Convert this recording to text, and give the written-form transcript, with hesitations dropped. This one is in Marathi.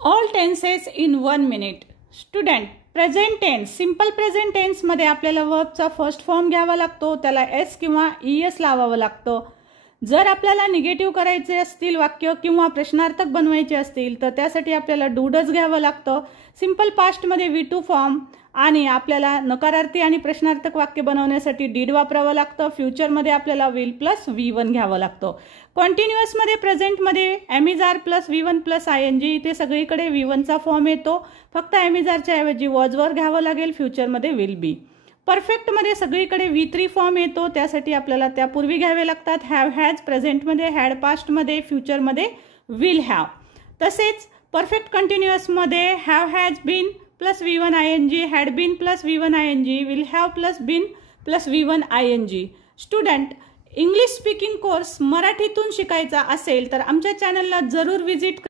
All tenses in 1 minute. Student, present tense, simple present tense मध्ये आपल्याला वर्बचा फर्स्ट फॉर्म घ्यावा लागतो, त्याला एस किंवा ईएस लावावं लागतं. जर आपल्याला निगेटिव्ह करायचे असतील वाक्य किंवा प्रश्नार्थक बनवायचे असतील तर त्यासाठी आपल्याला डूडच घ्यावं लागतं. सिंपल पास्टमध्ये वी टू फॉर्म आणि आपल्याला नकारार्थी आणि प्रश्नार्थक वाक्य बनवण्यासाठी डीड वापरावं लागतं. फ्युचरमध्ये आपल्याला विल प्लस V1 घ्यावं लागतं. कॉन्टिन्युअसमध्ये प्रेझेंटमध्ये am is are plus V1 plus ING, इथे सगळीकडे V1चा फॉर्म येतो. फक्त एम इज आरच्या ऐवजी वॉजवर घ्यावं लागेल. फ्युचरमध्ये विल बी. परफेक्टमध्ये सगळीकडे V3 फॉर्म येतो, त्यासाठी आपल्याला त्यापूर्वी घ्यावे लागतात. हॅव हॅज प्रेझेंटमध्ये, हॅड पास्टमध्ये, फ्युचरमध्ये विल हॅव. तसेच परफेक्ट कंटिन्युअसमध्ये have has been plus V1 ING, had been plus V1 ING, will have plus been plus V1 ING. Student, English speaking course मराठीतून शिकायचा असेल तर आमच्या चॅनलला जरूर व्हिजिट